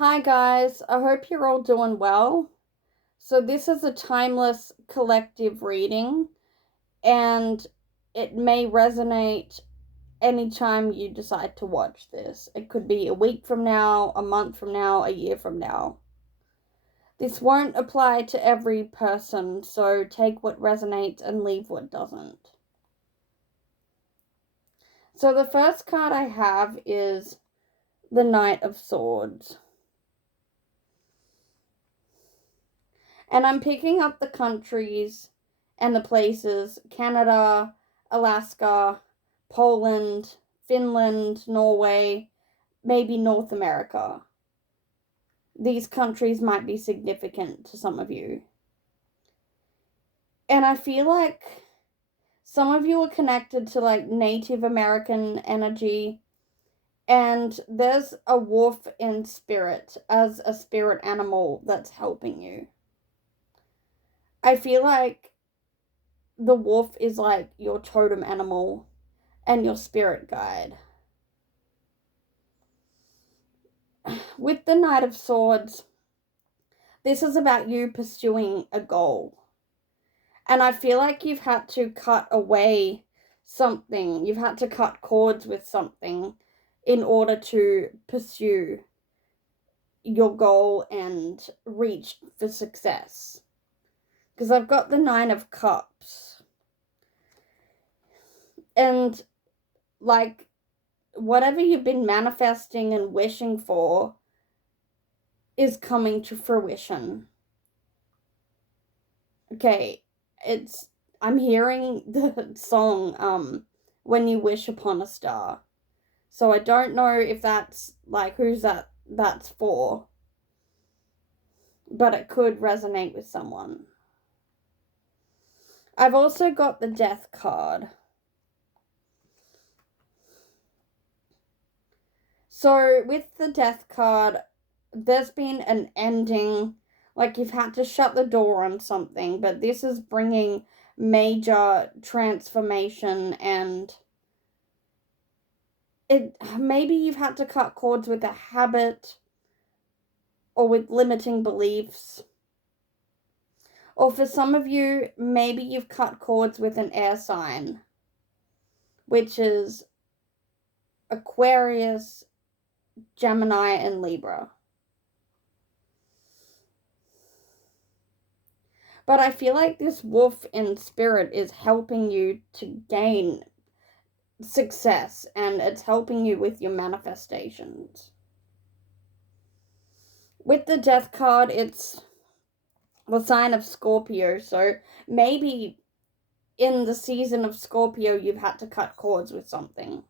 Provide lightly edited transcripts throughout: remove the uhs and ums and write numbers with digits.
Hi guys, I hope you're all doing well. So this is a timeless collective reading and it may resonate anytime you decide to watch this. It could be a week from now, a month from now, a year from now. This won't apply to every person, so take what resonates and leave what doesn't. So the first card I have is the Knight of Swords. And I'm picking up the countries and the places: Canada, Alaska, Poland, Finland, Norway, maybe North America. These countries might be significant to some of you. And I feel like some of you are connected to like Native American energy, and there's a wolf in spirit as a spirit animal that's helping you. I feel like the wolf is like your totem animal and your spirit guide. With the Knight of Swords, this is about you pursuing a goal. And I feel like you've had to cut away something. You've had to cut cords with something in order to pursue your goal and reach for success. Because I've got the Nine of Cups. And like whatever you've been manifesting and wishing for is coming to fruition. Okay, I'm hearing the song When You Wish Upon a Star. So I don't know if that's like who's that's for, but it could resonate with someone. I've also got the Death card. So with the Death card, there's been an ending, like you've had to shut the door on something, but this is bringing major transformation, and maybe you've had to cut cords with a habit or with limiting beliefs. Or for some of you, maybe you've cut cords with an air sign, which is Aquarius, Gemini, and Libra. But I feel like this wolf in spirit is helping you to gain success, and it's helping you with your manifestations. With the Death card, it's the sign of Scorpio, so maybe in the season of Scorpio you've had to cut cords with something.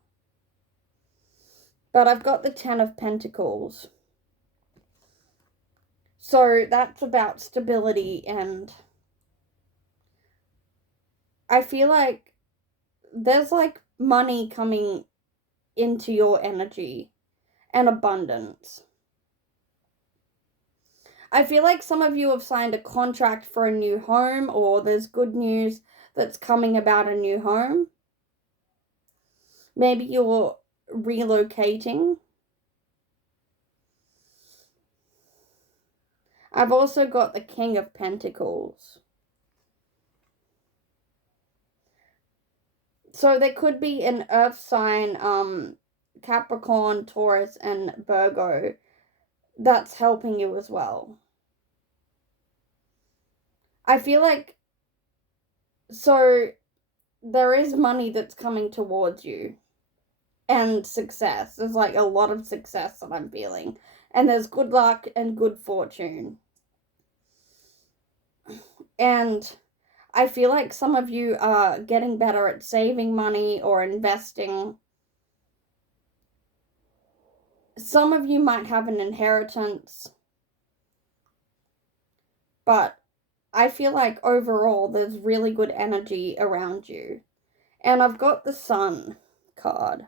But I've got the Ten of Pentacles. So that's about stability, and I feel like there's like money coming into your energy and abundance. I feel like some of you have signed a contract for a new home, or there's good news that's coming about a new home. Maybe you're relocating. I've also got the King of Pentacles. So there could be an earth sign, Capricorn, Taurus, and Virgo, that's helping you as well. I feel like, so there is money that's coming towards you, and success. There's like a lot of success that I'm feeling, and there's good luck and good fortune. And I feel like some of you are getting better at saving money or investing. Some of you might have an inheritance, but I feel like overall there's really good energy around you. And I've got the Sun card.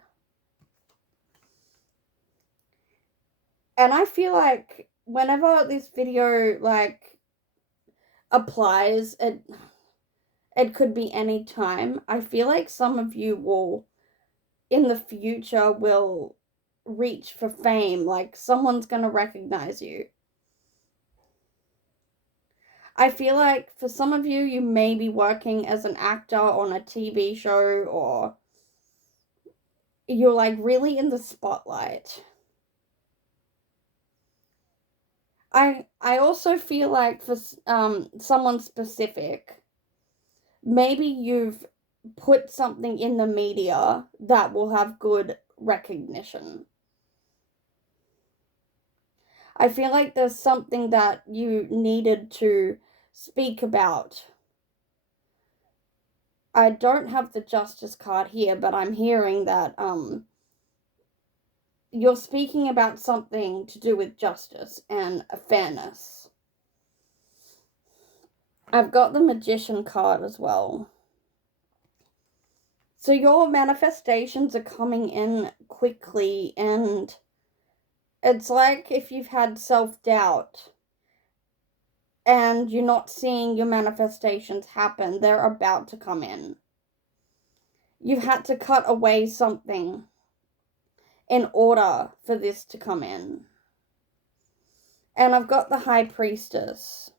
And I feel like whenever this video like applies, it could be any time. I feel like some of you will in the future will reach for fame. Like, someone's going to recognize you. I feel like for some of you, you may be working as an actor on a TV show, or you're like really in the spotlight. I also feel like for someone specific, maybe you've put something in the media that will have good recognition. I feel like there's something that you needed to speak about. I don't have the Justice card here, but I'm hearing that you're speaking about something to do with justice and fairness. I've got the Magician card as well. So your manifestations are coming in quickly, and it's like if you've had self-doubt and you're not seeing your manifestations happen, they're about to come in. You've had to cut away something in order for this to come in. And I've got the High Priestess.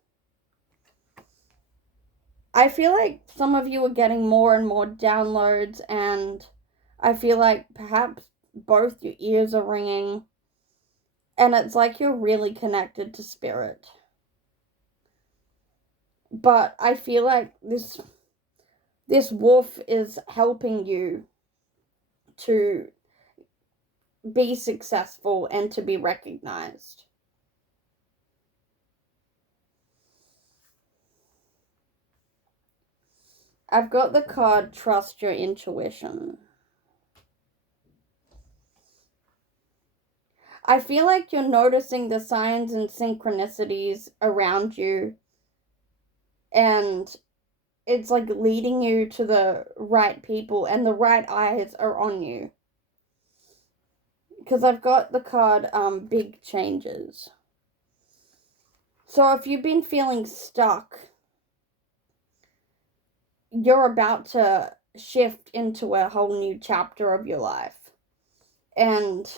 I feel like some of you are getting more and more downloads, and I feel like perhaps both your ears are ringing, and it's like you're really connected to spirit. But I feel like this wolf is helping you to be successful and to be recognized. I've got the card Trust Your Intuition. I feel like you're noticing the signs and synchronicities around you, and it's like leading you to the right people, and the right eyes are on you. Because I've got the card Big Changes. So if you've been feeling stuck, you're about to shift into a whole new chapter of your life. And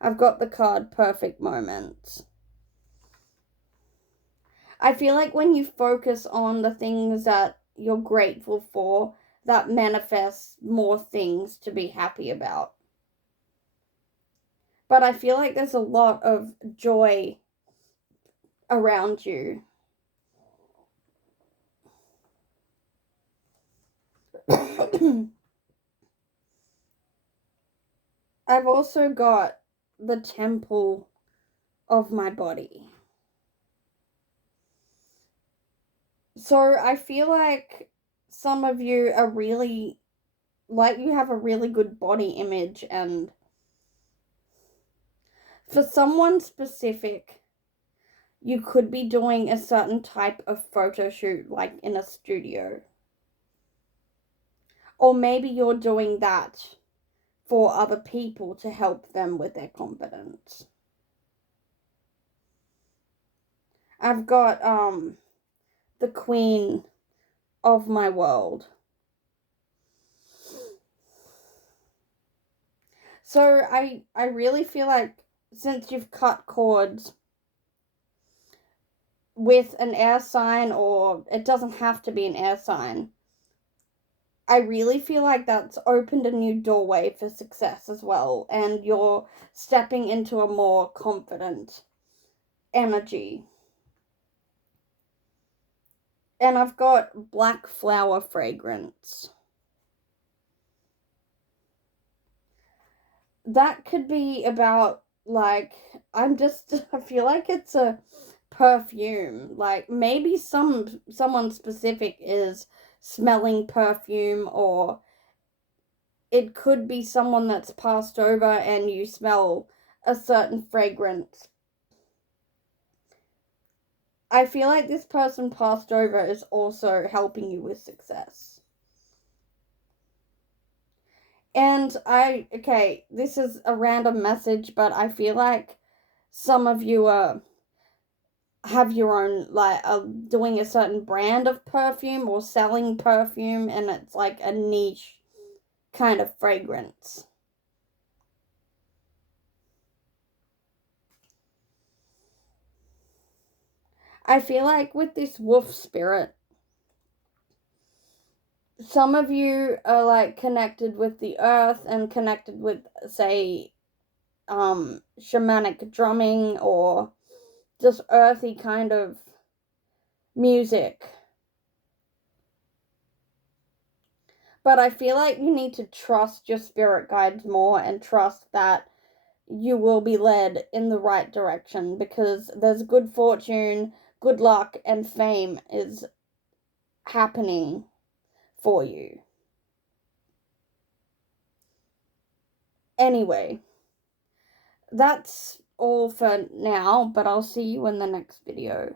I've got the card Perfect Moments. I feel like when you focus on the things that you're grateful for, that manifests more things to be happy about. But I feel like there's a lot of joy around you. I've also got the Temple of my body. So I feel like some of you are really, like, you have a really good body image, and for someone specific, you could be doing a certain type of photo shoot, like in a studio. Or maybe you're doing that for other people to help them with their confidence. I've got the Queen of my world. So I really feel like since you've cut cords with an air sign, or it doesn't have to be an air sign, I really feel like that's opened a new doorway for success as well, and you're stepping into a more confident energy. And I've got Black Flower Fragrance. That could be about, like, I feel like it's a perfume. Like, maybe someone specific is smelling perfume, or it could be someone that's passed over and you smell a certain fragrance. I feel like this person passed over is also helping you with success. And okay, this is a random message, but I feel like some of you have your own, like, doing a certain brand of perfume or selling perfume, and it's like a niche kind of fragrance. I feel like with this wolf spirit, some of you are like connected with the earth and connected with, say, shamanic drumming or just earthy kind of music. But I feel like you need to trust your spirit guides more and trust that you will be led in the right direction, because there's good fortune, good luck, and fame is happening for you. Anyway, that's all for now, but I'll see you in the next video.